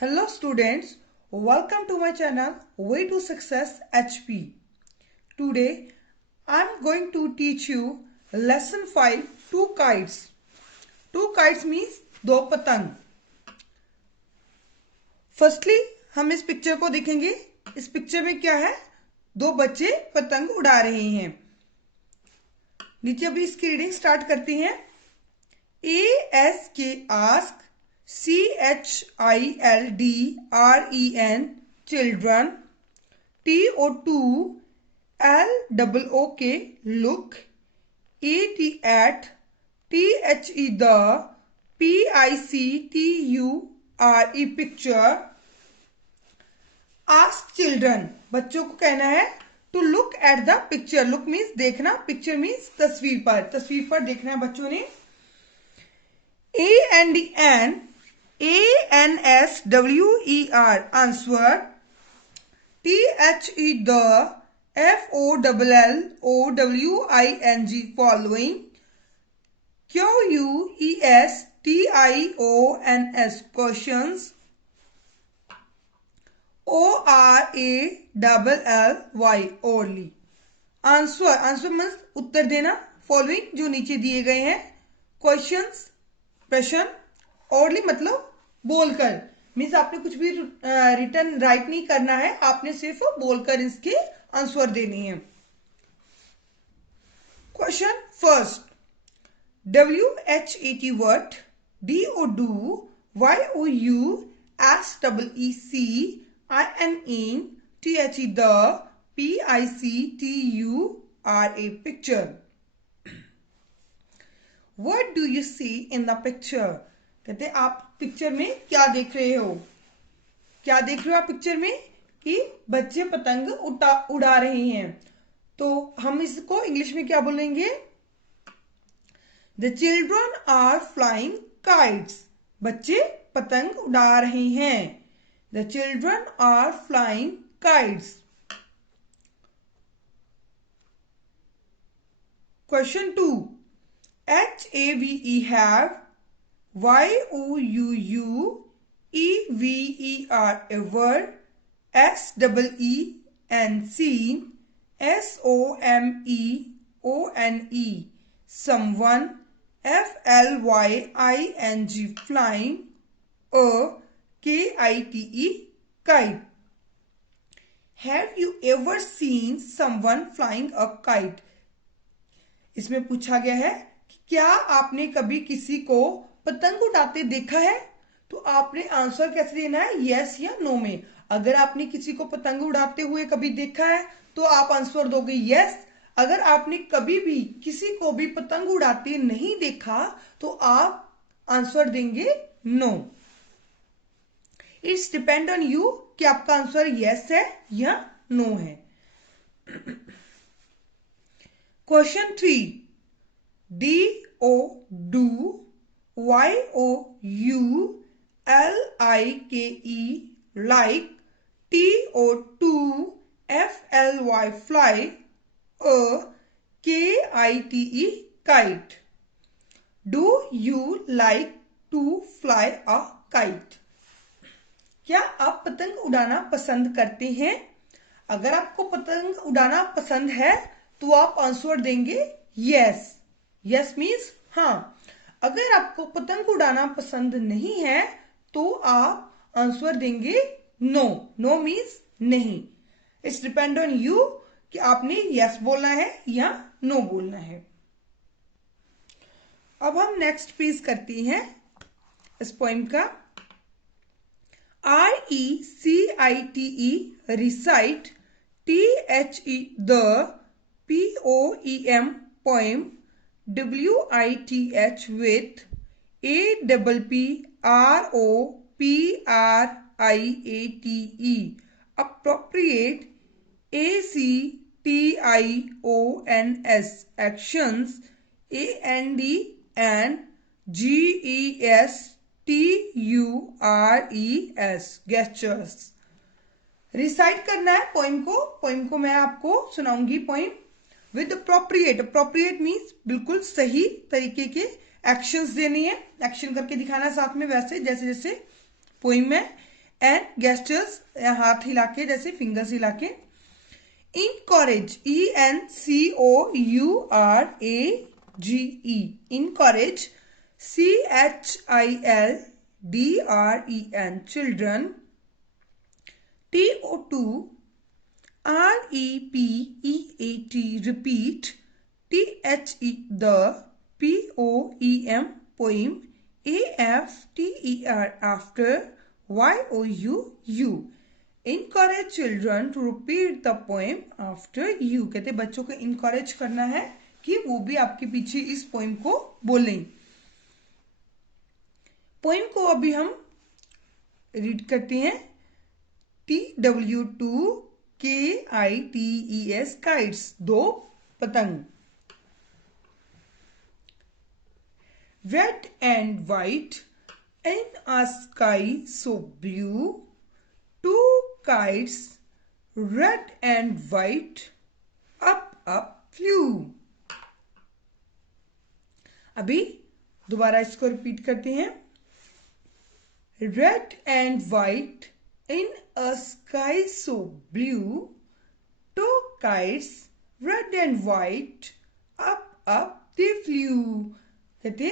Hello students, welcome to my channel Way to Success HP. Today I am going to teach you lesson 5 two kites. Two kites means दो पतंग. Firstly हम इस picture को देखेंगे. इस picture में क्या है? दो बच्चे पतंग उड़ा रहे हैं. नीचे अभी इसकी रीडिंग स्टार्ट करते हैं. ASK ask, CHILDREN children, TO2 LOOK look, ET at, THE the, PICTURE picture. Ask children, बच्चों को कहना है to look at the picture. Look means देखना, picture means तस्वीर पर देखना है बच्चों ने. ANSWER answer, THE the, FOLLOWING following, QUESTIONS questions, ORALLY only. Answer means उत्तर देना. फॉलोइंग जो नीचे दिए गए हैं. क्वेश्चंस प्रश्न. ओरली मतलब बोलकर. मीन्स आपने कुछ भी रिटर्न राइट नहीं करना है, आपने सिर्फ बोलकर इसके आंसर देने हैं. Question first. WHET what, DO do, YOU SEEC INN THE the, PICTURE picture. What do you see in the picture? कहते हैं आप पिक्चर में क्या देख रहे हो. क्या देख रहे हो आप पिक्चर में? कि बच्चे पतंग उड़ा रहे हैं. तो हम इसको इंग्लिश में क्या बोलेंगे? The children are flying kites. बच्चे पतंग उड़ा रहे हैं. The children are flying kites. Question 2. HAVE have, YOUU EVER ever, SEEN SOMEONE someone, FLYING flying, KITE kite. Have you ever seen someone flying a kite? इसमें पूछा गया है कि क्या आपने कभी किसी को पतंग उड़ाते देखा है? तो आपने आंसर कैसे देना है? यस या नो में. अगर आपने किसी को पतंग उड़ाते हुए कभी देखा है तो आप आंसर दोगे यस. अगर आपने कभी भी किसी को भी पतंग उड़ाते नहीं देखा तो आप आंसर देंगे no. It's depend on you कि आपका आंसर यस है या नो है. Question 3. DO do, YOU LIKE like, TO2 FLY fly, KITE kite. Do you like to fly a kite? क्या आप पतंग उड़ाना पसंद करते हैं? अगर आपको पतंग उड़ाना पसंद है तो आप आंसर देंगे यस. यस मीन्स हाँ. अगर आपको पतंग उड़ाना पसंद नहीं है तो आप आंसर देंगे नो. नो मीन्स नहीं. इट्स डिपेंड ऑन यू कि आपने यस बोलना है या नो बोलना है. अब हम नेक्स्ट पेज करते हैं इस पोएम का. RECITE recite, THE the, POEM poem, WITH with, APPROPRIATE appropriate, ACTIONS actions, AND GESTURES gestures. Recite करना है पोइम को. पोइम को मैं आपको सुनाऊंगी poem with appropriate. Appropriate means बिल्कुल सही तरीके के एक्शंस देनी है. एक्शन करके दिखाना साथ में वैसे जैसे जैसे पोइम में. एंड गेस्टर्स, हाथ हिला के, जैसे फिंगर्स हिला के। Encourage, ENCOURAGE, encourage. CHILDREN, children। TO2, REPEAT, repeat। THE, the। POEM, poem। AFTER, after। YOU, encourage children to repeat the poem after you। कहते बच्चों को encourage करना है कि वो भी आपके पीछे इस पोएम को बोलें। पोएम को अभी हम रीड करते हैं। TW2KITES, kites, दो पतंग। Red and white in a sky so blue, two kites, red and white, up flew। अभी दोबारा इसको रिपीट करते हैं। Red and white in a sky so blue, two kites, red and white, up they flew। कहते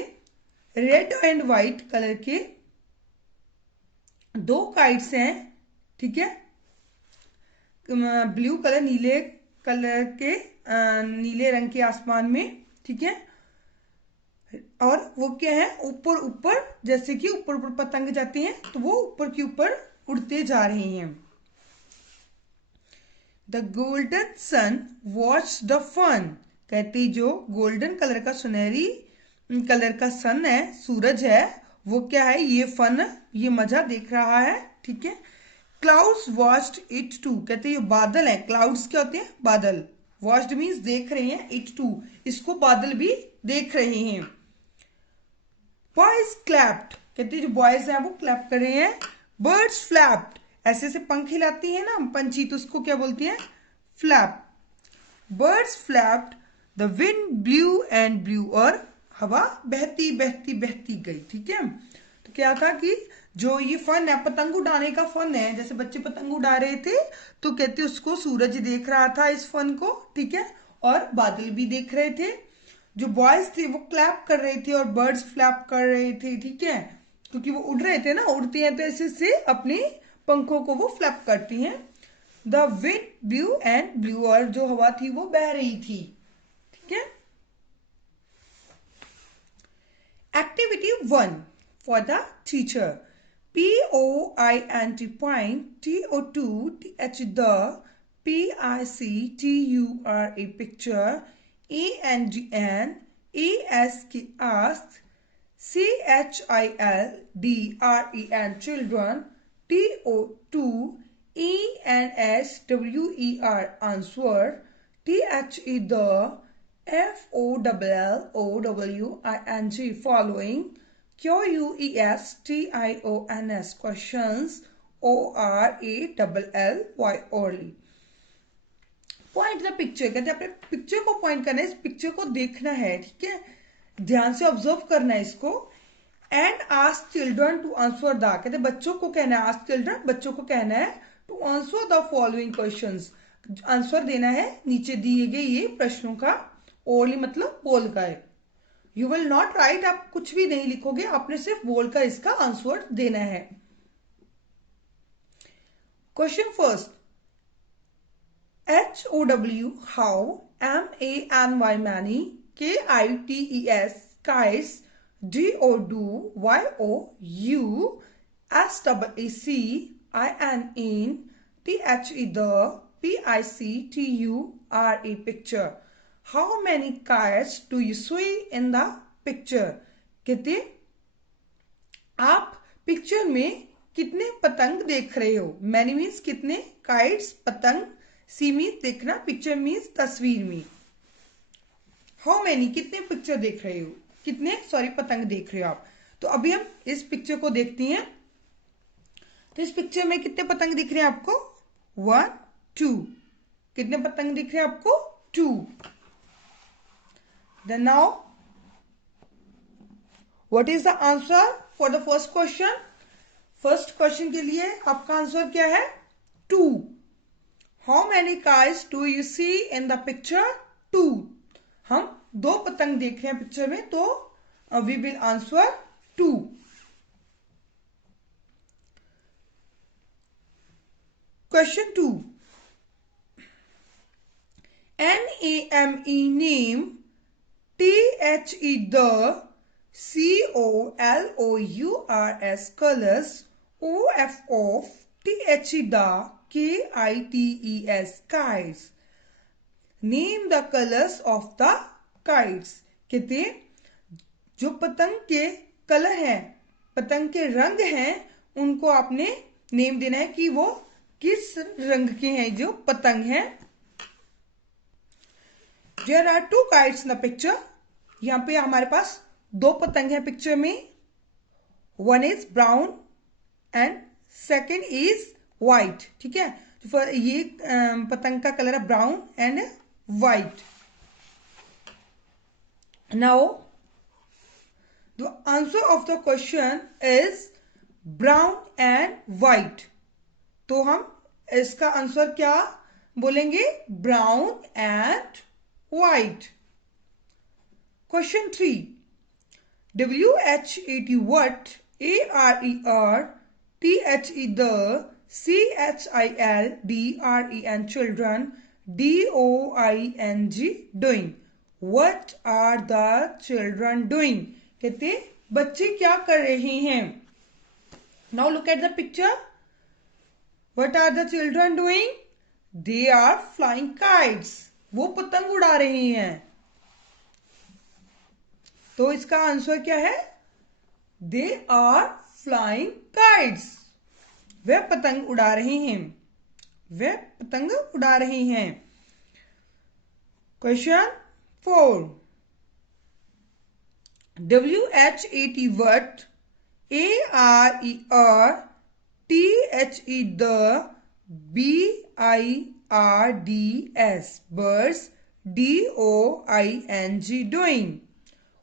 red and white colour के दो kites हैं, ठीक है, ब्लू कलर, नीले कलर के, नीले रंग के आसमान में, ठीक है। और वो क्या है, ऊपर ऊपर, जैसे कि ऊपर ऊपर पतंग जाते हैं तो वो ऊपर के ऊपर उड़ते जा रहे हैं। The golden sun watch the fun, कहते जो गोल्डन कलर का, सुनहरी कलर का सन है, सूरज है, वो क्या है, ये फन, ये मजा देख रहा है, ठीक है। क्लाउड्स वॉच्ड इट टू, कहते ये बादल है। क्लाउड्स क्या होते हैं, बादल। वॉच्ड मीन्स देख रहे हैं, इट टू, इसको बादल भी देख रहे हैं। बॉयज क्लैप्ड, कहते जो बॉयज हैं वो क्लैप कर रहे हैं। बर्ड्स फ्लैप्ड, ऐसे से पंख हिलाती है ना पंछी, तो उसको क्या बोलते हैं, flap. Birds flapped, the wind blue and blue, और हवा बहती बहती बहती गई, ठीक है। तो क्या था कि जो ये फन है, पतंग उड़ाने का फन है, जैसे बच्चे पतंग उड़ा रहे थे तो कहते उसको सूरज देख रहा था इस फन को, ठीक है, और बादल भी देख रहे थे। जो बॉयज थे वो क्लैप कर रहे थे और बर्ड्स फ्लैप कर रहे थे, ठीक है, क्योंकि वो उड़ रहे थे ना, उड़ते हैं तो ऐसे से अपने पंखों को वो फ्लैप करती हैं। The wind blue and blue, और जो हवा थी वो बह रही थी, ठीक है। Activity 1 for the teacher. POINT, point, TO2 TH, the, PICTUR, picture, ANGN ASK, ask, CHILDREN, children, TO2 ENSWER, answer, THE, the, FOLLOWING, following, QUESTIONS, questions, ORALLY, orally। Point the picture, कहते हैं अपने पिक्चर को point करना है, इस picture को देखना है, ठीक है, ध्यान से ऑब्जर्व करना है इसको। And ask children to answer the, कहते बच्चों को कहना है, आस्क चिल्ड्रन, बच्चों को कहना है, to answer the following questions, answer देना है नीचे दिए गए ये प्रश्नों का। ओरली मतलब बोल कर। यू विल नॉट राइट, आप कुछ भी नहीं लिखोगे, आपने सिर्फ बोलकर इसका आंसर देना है। Question first, HOW, how, MANY, many, KITES, kites, DO, do, YO, you, SEEC, IN, THE, the, PICTUR, picture। How many kites do you see in the picture? कहते आप पिक्चर में कितने पतंग देख रहे हो। मैनी मीन्स कितने, काइट्स पतंग, सी मीन्स देखना, पिक्चर मीन्स तस्वीर में। हाउ मैनी कितने पिक्चर देख रहे हो, कितने पतंग देख रहे हो आप। तो अभी हम इस पिक्चर को देखते हैं। तो इस पिक्चर में कितने पतंग दिख रहे हैं आपको, 1 2। कितने पतंग दिख रहे हैं आपको, 2। Then now, what is the answer for the first question? First first question के लिए आपका आंसर क्या है? 2. How many kites do you see in the picture? 2. हम 2 पतंग देख रहे हैं पिक्चर में, तो we will answer 2. Question 2. N-A-M-E name, T-H-E the, C-O-L-O-U-R-S colors, O-F of, T-H-E the, K-I-T-E-S kites. Name the colors of the kites. कहते जो पतंग के कलर हैं, पतंग के रंग हैं, उनको आपने नेम देना है कि वो किस रंग के हैं जो पतंग हैं. There are 2 kites in the picture. यहाँ पे हमारे पास 2 पतंग हैं पिक्चर में. One is brown and second is white. ठीक है, तो ये पतंग का कलर है brown and white. Now the answer of the question is brown and white. तो हम इसका आंसर क्या बोलेंगे? Brown and white. Question 3. WHAT what, ARER, THE the, CHILDREN children, DOING doing. What are the children doing? कहते बच्चे क्या कर रहे हैं. Now look at the picture. What are the children doing? They are flying kites. वो पतंग उड़ा रहे हैं. तो इसका आंसर क्या है? They are flying kites. वे पतंग उड़ा रहे हैं. वे पतंग उड़ा रहे हैं. Question 4. WHAT what, ARER, THE the, BIRDS birds, DOING doing.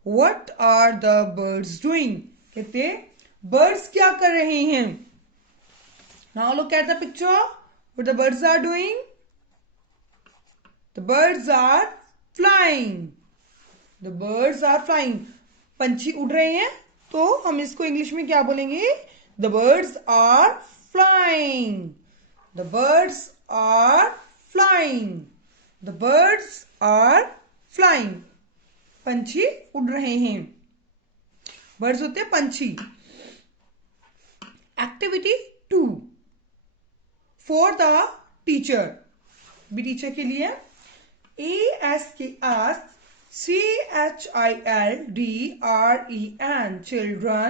What are the birds doing? कहते birds क्या कर रहे हैं. Now look at the picture. What the birds are doing? The birds are flying. The birds are flying. पंछी उड़ रहे हैं, तो हम इसको इंग्लिश में क्या बोलेंगे? The birds are flying. The birds are flying. The birds are flying. पंछी उड़ रहे हैं. Birds होते हैं पंछी. Activity 2. For the teacher. भी टीचर के लिए. ASK CHILDREN children,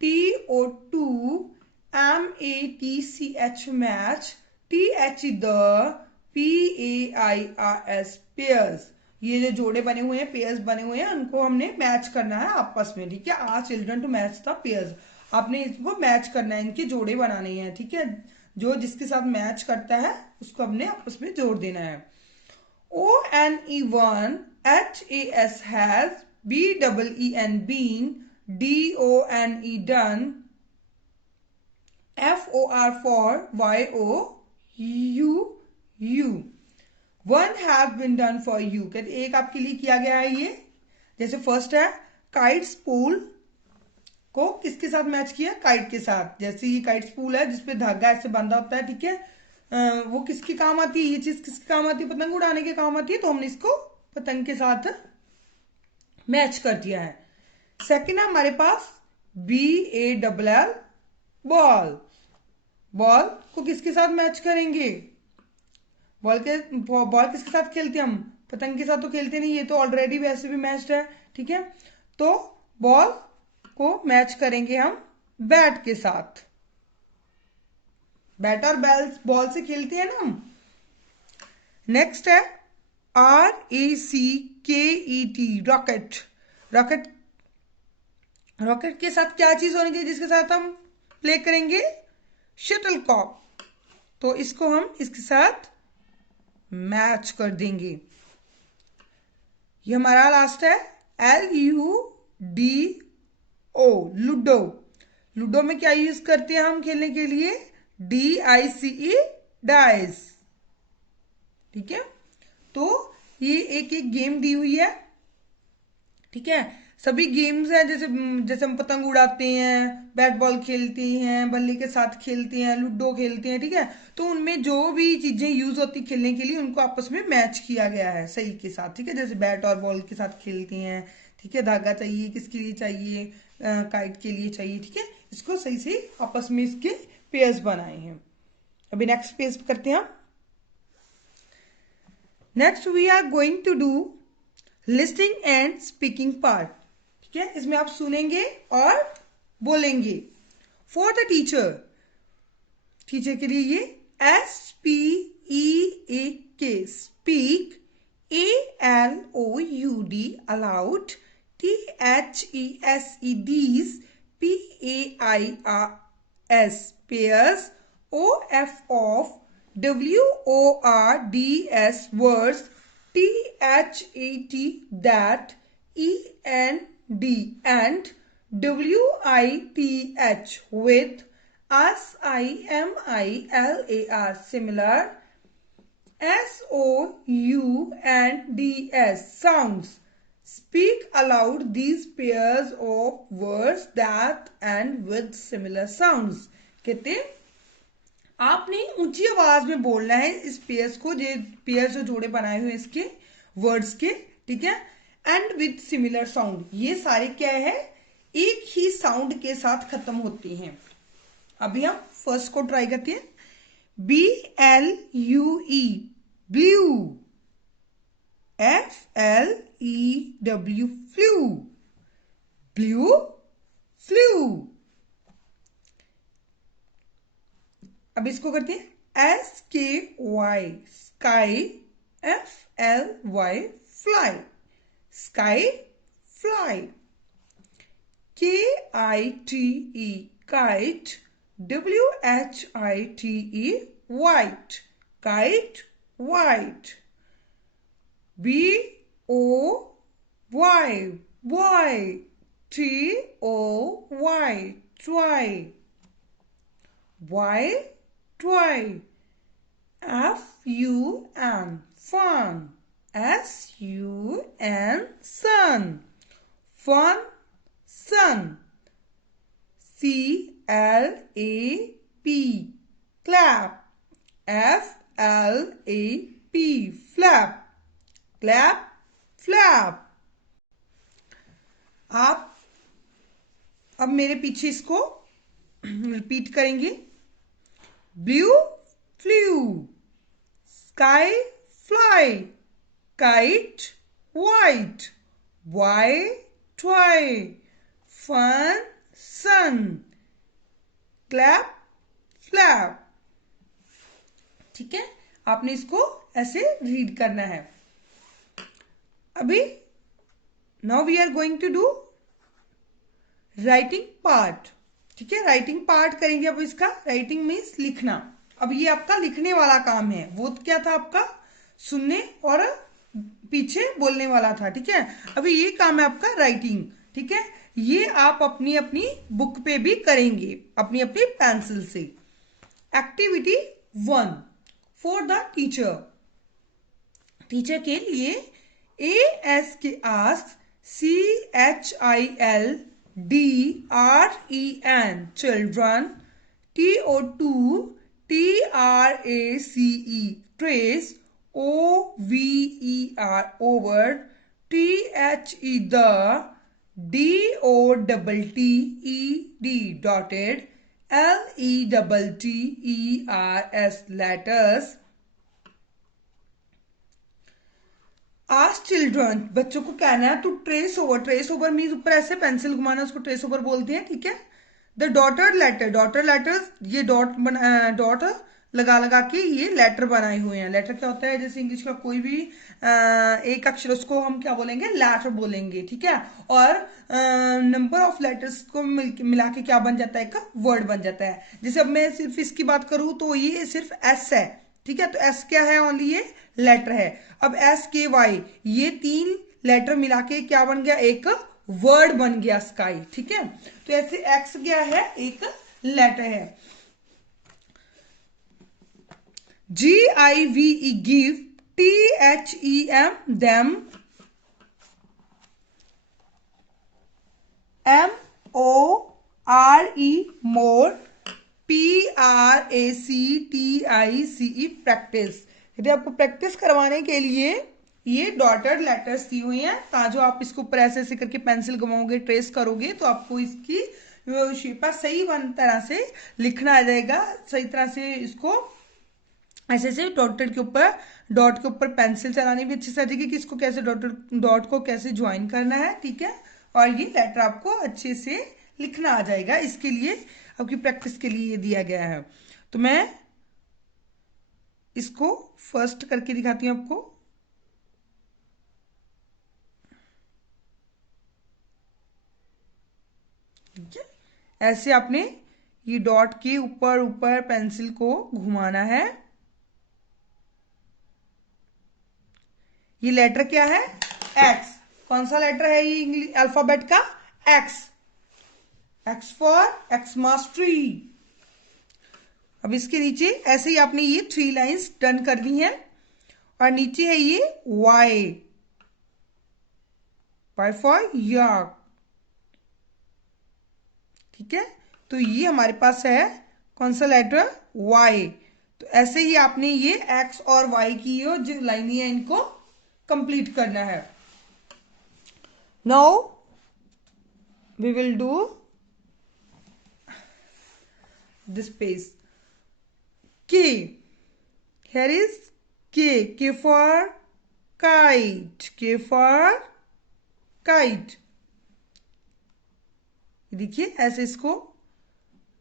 TO2 MATCH match, TH the, PAIRS pairs. ये जो जोड़े बने हुए हैं, पेयर्स बने हुए हैं, उनको हमने मैच करना है आपस में. ठीक है, आज children to match the pairs. आपने इसको मैच करना है, इनके जोड़े बनाने हैं. ठीक है, जो जिसके साथ मैच करता है उसको हमने आपस में जोड़ देना है. ONE1 HAS has, BEEN been, DONE done, FOR for, YOU. One has been done for you. कहते एक आपके लिए किया गया है. ये जैसे फर्स्ट है काइट्स पूल को किसके साथ मैच किया? काइट के साथ. जैसे ये काइट्स पूल है जिसपे धागा ऐसे बंधा होता है. ठीक है, वो किसके काम आती है? ये चीज किसके काम आती है? पतंग उड़ाने के काम आती है. तो हमने इसको पतंग के साथ मैच कर दिया है. सेकंड है हमारे पास BALL बॉल. बॉल को किसके साथ मैच करेंगे? बॉल किसके साथ खेलते हैं हम? पतंग के साथ तो खेलते नहीं, ये तो ऑलरेडी वैसे भी मैच्ड है. ठीक है, तो बॉल को मैच करेंगे हम बैट के साथ. बैट और बॉल से खेलते हैं ना हम. नेक्स्ट है RACKET रॉकेट. रॉकेट के साथ क्या चीज होनी चाहिए जिसके साथ हम प्ले करेंगे? शटलकॉक. तो इसको हम इसके साथ मैच कर देंगे. ये हमारा लास्ट है LUDO लूडो. लूडो में क्या यूज करते हैं हम खेलने के लिए? DICE, dice. ठीक है, तो ये एक एक गेम दी हुई है। ठीक है, सभी गेम्स हैं, जैसे जैसे हम पतंग उड़ाते हैं, बैट बॉल खेलते हैं, बल्ले के साथ खेलते हैं, लूडो खेलते हैं। ठीक है, तो उनमें जो भी चीजें यूज होती खेलने के लिए उनको आपस में मैच किया गया है सही के साथ। ठीक है, जैसे बैट और बॉल के साथ खेलते हैं। ठीक है, धागा चाहिए, किसके लिए चाहिए? काइट के लिए चाहिए। ठीक है, इसको सही से आपस में इसके पेयर्स बनाए हैं। अभी नेक्स्ट पेज करते हैं हम। Next we are going to do listing and speaking part. ठीक है, इसमें आप सुनेंगे और बोलेंगे। फॉर द टीचर, टीचर के लिए ये SPEAK, speak, ALOUD, allowed, THESEDs, PAIRS, pairs, OF, WORDS, words, THAT, that, END, and, WITH, with, SIMILAR, similar, SOUNDS, sounds. Speak aloud these pairs of words that and with similar sounds. कहते हैं आपने ऊंची आवाज में बोलना है इस pairs को, जो पेयर्स जो जोड़े बनाए हुए इसके वर्ड्स के। ठीक है, एंड विथ सिमिलर साउंड, ये सारे क्या है? एक ही साउंड के साथ खत्म होते हैं। अभी हम फर्स्ट को ट्राई करते हैं। BLUE, blue. FLEW, flu, blue, flu. अब इसको करते हैं SKY, sky, FLY, fly, sky, fly. KITE, kite, WHITE, white, kite, white. BOY, boy, TOY, try, Y, try. FUN, fun, SUN, sun, fun, sun. CLAP, clap, FLAP, flap, clap, flap. आप अब मेरे पीछे इसको repeat करेंगे। Blue, flu, sky, fly, kite, white, why, twy, fun, sun, clap, flap. ठीक है, आपने इसको ऐसे रीड करना है। अभी now we are going to do writing part. ठीक है, राइटिंग पार्ट करेंगे। अब इसका राइटिंग मीन्स लिखना। अब ये आपका लिखने वाला काम है, वो क्या था आपका? सुनने और पीछे बोलने वाला था। ठीक है, अभी ये काम है आपका राइटिंग। ठीक है, ये आप अपनी अपनी बुक पे भी करेंगे, अपनी अपनी पेंसिल से। Activity 1 for the teacher, teacher के लिए ASK, ask, CHILDREN, children, TO2 TRACE, trace, OVER, over, THE, the, DOTTED, dotted, LETTERS, letters. Ask children, बच्चों को कहना है to trace over. Trace over means ऊपर ऐसे पेंसिल घुमाना, उसको ट्रेस ओवर बोलते हैं। ठीक है, the dotted letter, dotted letters, ये डॉट लगा लगा के ये लेटर बनाए हुए हैं। लेटर क्या होता है? जैसे इंग्लिश का कोई भी एक अक्षर, उसको हम क्या बोलेंगे? लेटर बोलेंगे। ठीक है, और नंबर ऑफ लेटर्स को मिला के क्या बन जाता है? एक वर्ड बन जाता है। जैसे अब मैं सिर्फ इसकी बात करूं तो ये सिर्फ S है। ठीक है, तो S क्या है? ओनली ये लेटर है। अब SKY, ये 3 लेटर मिला के क्या बन गया? एक वर्ड बन गया स्काई। ठीक है, तो ऐसे एक्स क्या है, एक लेटर है। GIVE give, THEM them, MORE more, PRACTICE practice. यदि आपको प्रैक्टिस करवाने के लिए ये डॉटेड लेटर्स दी हुई हैं, ताजो आप इसको ऊपर ऐसे ऐसे करके पेंसिल घुमाओगे, ट्रेस करोगे, तो आपको इसकी शेपा सही तरह से लिखना आ जाएगा। सही तरह से इसको ऐसे ऐसे डॉटेड के ऊपर, डॉट के ऊपर पेंसिल चलानी भी अच्छे से आ जाएगी कि इसको कैसे डॉट को कैसे ज्वाइन करना है। ठीक है, और ये लेटर आपको अच्छे से लिखना आ जाएगा। इसके लिए आपकी प्रैक्टिस के लिए ये दिया गया है। तो मैं इसको फर्स्ट करके दिखाती हूँ आपको। ठीक है, ऐसे आपने ये डॉट के ऊपर ऊपर पेंसिल को घुमाना है। ये लेटर क्या है, एक्स। कौन सा लेटर है ये इंग्लिश अल्फाबेट का, X. X for Xmas tree. अब इसके नीचे ऐसे ही आपने ये 3 लाइंस डन कर दी हैं, और नीचे है ये वाई, वाई फॉर यॉर्क। ठीक है, तो ये हमारे पास है कौन सा लेटर, वाई। तो ऐसे ही आपने ये एक्स और वाई की जो लाइन है इनको कंप्लीट करना है। Now we will do this page. K, here is K for kite, K for kite। देखिए ऐसे इसको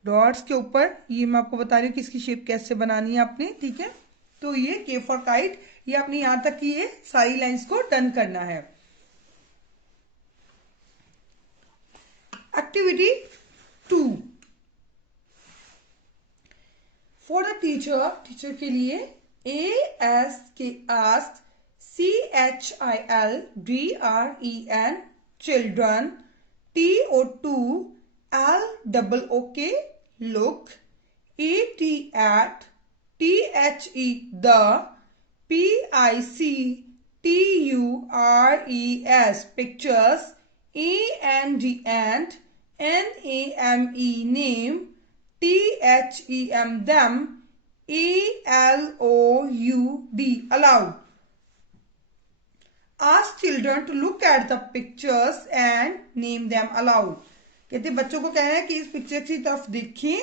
डॉट्स के ऊपर, ये मैं आपको बता रही हूँ कि इसकी शेप कैसे बनानी है आपने। ठीक है, तो ये K for kite, ये आपने यहां तक की ये सारी लाइंस को डन करना है। Activity 2 for the teacher, teacher के लिए ask CHILDREN children, TO2LOOK look, ET the, PICTURES pictures, AND NAME name, THEM them, ALOUD allowed। Ask children to look at the pictures and name them aloud। कहते बच्चों को कहना है कि इस picture की तरफ देखें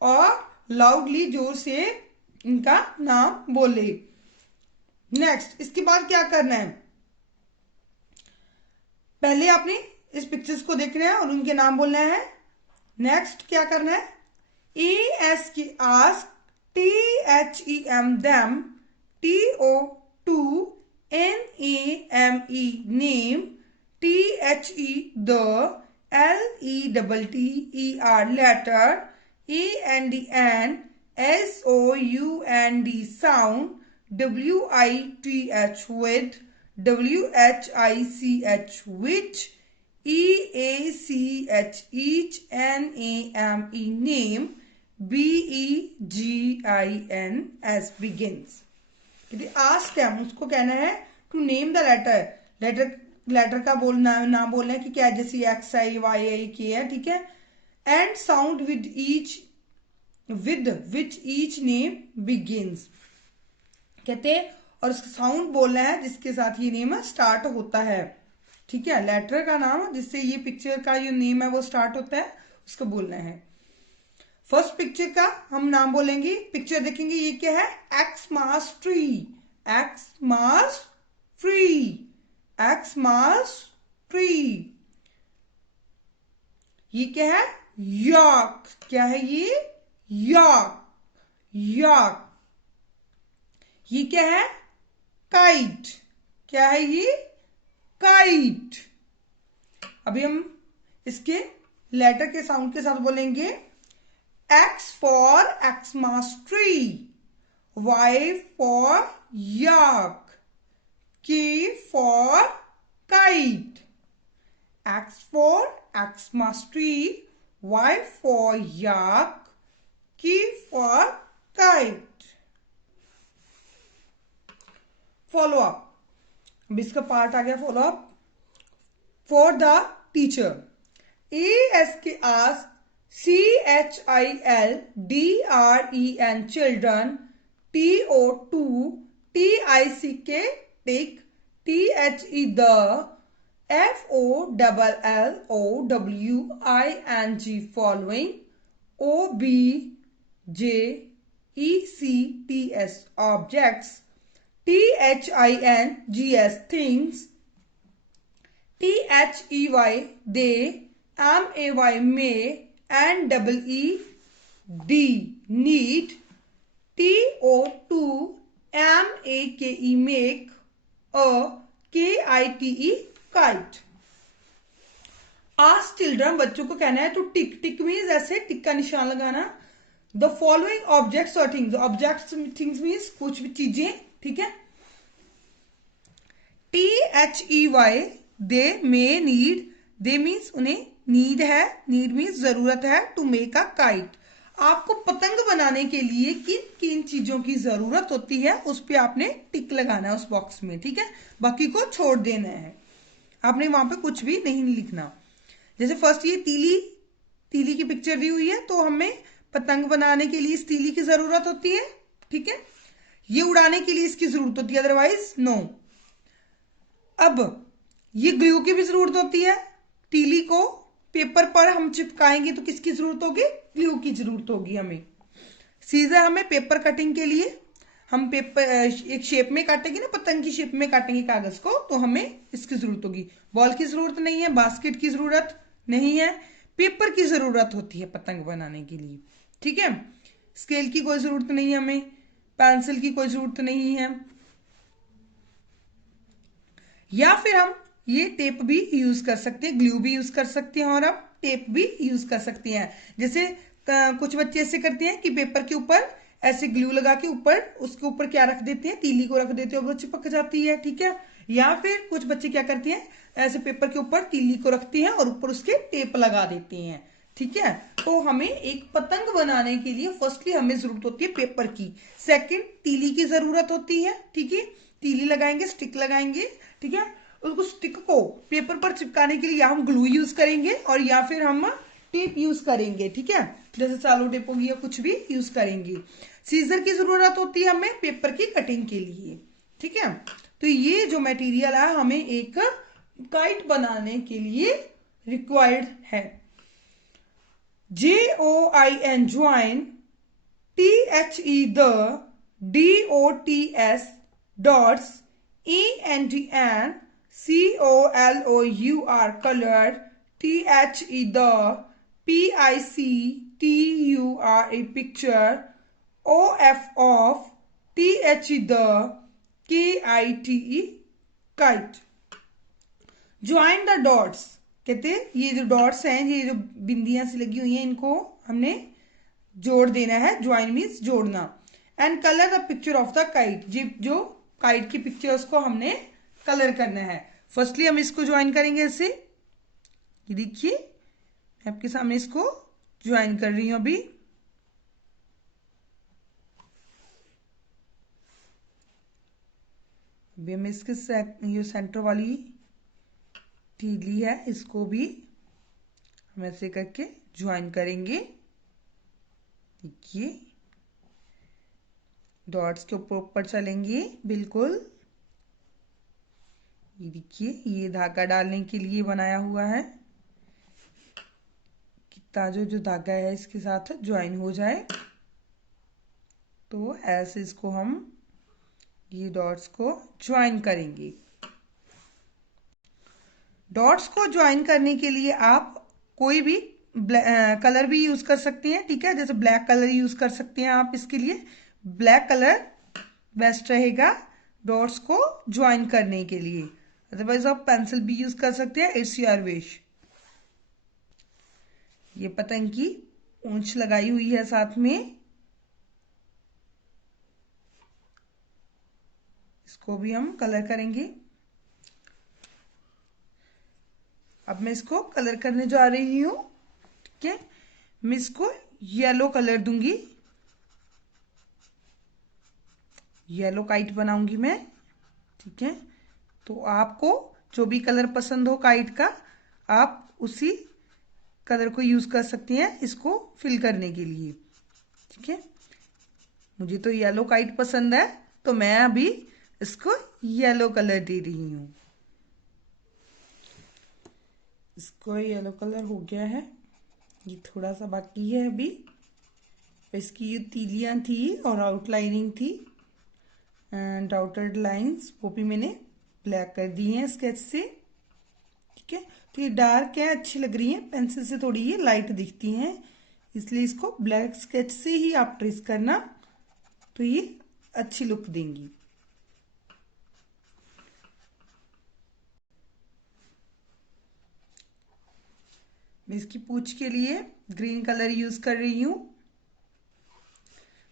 और लाउडली जोर से इनका नाम बोले। नेक्स्ट, इसके बाद क्या करना है, पहले आपने इस पिक्चर्स को देखना है और उनके नाम बोलना है। नेक्स्ट क्या करना है, ASK ask, THEM them, TO2NAME name, THE the, LETTER letter, AND SOUND sound, WITH with, WHICH which, EACH each, NAME name, BEGINS begins। यदि आस्क है उसको कहना है to name the letter, letter का बोलना नाम बोलना है कि क्या, जैसे एक्स आई, वाई आई, के है। ठीक है, and sound with which each name begins, कहते हैं, और उसका साउंड बोलना है जिसके साथ ये नेम स्टार्ट होता है। ठीक है, लेटर का नाम जिससे ये पिक्चर का जो नेम है वो स्टार्ट होता है, उसको बोलना है। फर्स्ट पिक्चर का हम नाम बोलेंगे, पिक्चर देखेंगे, ये क्या है, एक्समास ट्री, एक्समास ट्री, एक्समास ट्री। ये क्या है, यॉर्क, क्या है ये, यॉर्क, यॉर्क। ये क्या है, काइट, क्या है ये, काइट। अभी हम इसके लेटर के साउंड के साथ बोलेंगे, X for Xmas tree, Y for yak, K for kite, X for Xmas tree, Y for yak, K for kite. Follow up, अब इसका पार्ट आ गया follow up. For the teacher, ASK ask, CHILDREN children, TO2 TICK tick, THE the, FOLLOWING following, OBJECTS objects, THINGS things, THEY they, MAY may, NEED need, TO2 MAKE make, KITE kite. Ask children, बच्चों को कहना है two tick. टिक means ऐसे टिक का निशान लगाना. The following objects और things, objects things means कुछ भी चीजें, ठीक है. THEY they may need, they means उन्हें नीड है, नीड मीन्स जरूरत है, टू मेक अ काइट. आपको पतंग बनाने के लिए किन किन चीजों की जरूरत होती है उस पर आपने टिक लगाना है उस बॉक्स में, ठीक है. बाकी को छोड़ देना है, आपने वहां पे कुछ भी नहीं लिखना. जैसे फर्स्ट ये तीली, तीली की पिक्चर दी हुई है, तो हमें पतंग बनाने के लिए इस तीली की जरूरत होती है, ठीक है. ये उड़ाने के लिए इसकी जरूरत होती है, अदरवाइज नो. अब ये ग्लू की भी जरूरत होती है. तीली को पेपर पर हम चिपकाएंगे तो किसकी जरूरत होगी, ग्लू की जरूरत होगी हमें. सीजर हमें पेपर कटिंग के लिए, हम पेपर एक शेप में काटेंगे ना, पतंग की शेप में काटेंगे कागज को, तो हमें इसकी जरूरत होगी. बॉल की जरूरत नहीं है, बास्केट की जरूरत नहीं है, पेपर की जरूरत होती है पतंग बनाने के लिए, ठीक है. स्केल की कोई जरूरत नहीं है हमें, पेंसिल की कोई जरूरत नहीं है. या फिर हम ये टेप भी यूज कर सकते हैं, ग्लू भी यूज कर सकते हैं, और हम टेप भी यूज कर सकते हैं. जैसे कुछ बच्चे ऐसे करते हैं कि पेपर के ऊपर ऐसे ग्लू लगा के ऊपर उसके ऊपर क्या रख देते हैं, तीली को रख देते हैं और वो चिपक जाती है, ठीक है. या फिर कुछ बच्चे क्या करते हैं, ऐसे पेपर के ऊपर तीली को रखते हैं और ऊपर उसके टेप लगा देते हैं, ठीक है. तो हमें एक पतंग बनाने के लिए फर्स्टली हमें जरूरत होती है पेपर की, सेकंड तीली की जरूरत होती है, ठीक है. तीली लगाएंगे, स्टिक लगाएंगे, ठीक है. उसको स्टिक को पेपर पर चिपकाने के लिए या हम ग्लू यूज करेंगे और या फिर हम टेप यूज करेंगे, ठीक है. जैसे चालू टेप होगी या कुछ भी यूज करेंगे. सीजर की जरूरत होती है हमें पेपर की कटिंग के लिए, ठीक है. तो ये जो मटेरियल है हमें एक काइट बनाने के लिए रिक्वायर्ड है. JOIN join, THE the, DOTS dots, ENDN COLOUR colored, THE the, PICTURE picture, OF of, THE the, KITE kite. Join the dots, कहते हैं ये जो डॉट्स हैं, ये जो बिंदियां सी लगी हुई हैं, इनको हमने जोड़ देना है. ज्वाइन मीन्स जोड़ना. And colour the picture of the kite, जो काइट की पिक्चर उसको हमने कलर करना है. फर्स्टली हम इसको ज्वाइन करेंगे ऐसे, ये देखिए मैं आपके सामने इसको ज्वाइन कर रही हूं अभी. अभी हम इसके ये सेंटर वाली तीली है, इसको भी हम ऐसे करके ज्वाइन करेंगे. देखिए डॉट्स के ऊपर ऊपर चलेंगे बिल्कुल. ये देखिए ये धागा डालने के लिए बनाया हुआ है कि ताजो जो धागा है इसके साथ ज्वाइन हो जाए. तो ऐसे इसको हम ये डॉट्स को ज्वाइन करेंगे. डॉट्स को ज्वाइन करने के लिए आप कोई भी कलर भी यूज कर सकते हैं, ठीक है. जैसे ब्लैक कलर यूज कर सकते हैं आप, इसके लिए ब्लैक कलर बेस्ट रहेगा डॉट्स को ज्वाइन करने के लिए. अदरवाइज आप पेंसिल भी यूज कर सकते हैं, इट्स योर विश. ये पतंग की पूंछ लगाई हुई है साथ में, इसको भी हम कलर करेंगे. अब मैं इसको कलर करने जा रही हूँ। ठीक है, मैं इसको येलो कलर दूंगी, येलो काइट बनाऊंगी मैं। ठीक है, तो आपको जो भी कलर पसंद हो काइट का, आप उसी कलर को यूज कर सकती हैं इसको फिल करने के लिए। ठीक है, मुझे तो येलो काइट पसंद है, तो मैं अभी इसको येलो कलर दे रही हूँ। इसको येलो कलर हो गया है, ये थोड़ा सा बाकी है अभी। इसकी ये तीलियां थी और आउटलाइनिंग थी एंड आउटर लाइंस, वो भी मैंने ब्लैक कर दी हैं स्केच से। ठीक है, तो ये डार्क है, अच्छी लग रही है, पेंसिल से थोड़ी ये लाइट दिखती हैं, इसलिए इसको ब्लैक स्केच से ही आप ट्रेस करना, तो ये अच्छी लुक देंगी। मैं इसकी पूंछ के लिए ग्रीन कलर यूज कर रही हूँ।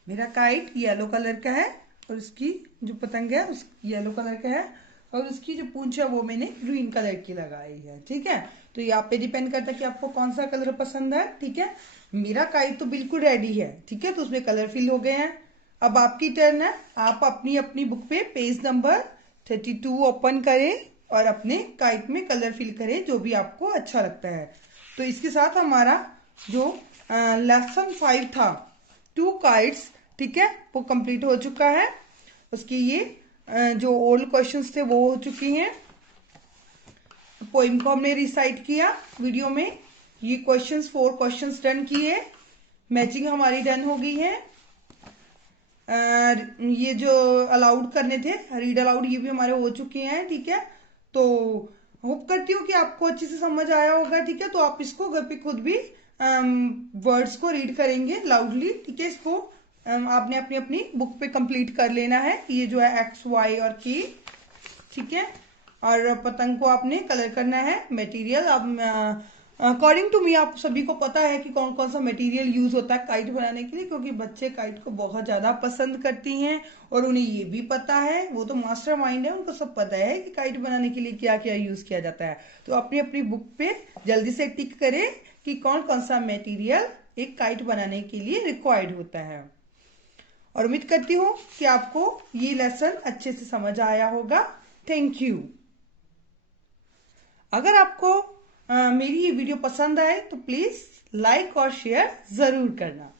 मेरा काइट येलो कलर का है और इसकी जो पतंग है उस येलो कलर का है, और उसकी जो पूंछ है वो मैंने ग्रीन कलर की लगाई है। ठीक है, तो ये आप पे डिपेंड करता है कि आपको कौन सा कलर पसंद है। ठीक है, मेरा काइट तो बिल्कुल रेडी है। ठीक है, तो उसमें कलर फिल हो गए हैं। अब आपकी टर्न है, आप अपनी अपनी बुक पे पेज नंबर 32 ओपन करें और अपने काइट में कलर फिल करें जो भी आपको अच्छा लगता है। तो इसके साथ हमारा जो लेसन 5 था, 2 काइट्स, ठीक है, वो कंप्लीट हो चुका है। उसकी ये जो ओल्ड क्वेश्चंस थे वो हो चुकी हैं। पोइम को हमने रिसाइट किया वीडियो में। ये क्वेश्चंस 4 क्वेश्चंस डन किए, मैचिंग हमारी डन हो गई है। ये जो अलाउड करने थे, रीड अलाउड, ये भी हमारे हो चुके हैं। ठीक है, तो होप करती हूँ कि आपको अच्छे से समझ आया होगा। ठीक है, तो आप इसको घर पे खुद भी वर्ड्स को रीड करेंगे लाउडली। ठीक है, इसको आपने अपनी अपनी बुक पे कंप्लीट कर लेना है। ये जो है एक्स वाई और के। ठीक है, और पतंग को आपने कलर करना है। मटेरियल अब अकॉर्डिंग टू मी आप सभी को पता है कि कौन कौन सा मटेरियल यूज होता है काइट बनाने के लिए, क्योंकि बच्चे काइट को बहुत ज्यादा पसंद करती हैं और उन्हें ये भी पता है, वो तो मास्टर माइंड है, उनको सब पता है कि काइट बनाने के लिए क्या क्या यूज किया जाता है। तो अपनी अपनी बुक पे जल्दी से टिक करें कि कौन कौन सा मटेरियल एक काइट बनाने के लिए रिक्वायर्ड होता है। और उम्मीद करती हूँ कि आपको ये लेसन अच्छे से समझ आया होगा। Thank you. अगर आपको मेरी ये वीडियो पसंद आए तो प्लीज लाइक और शेयर जरूर करना।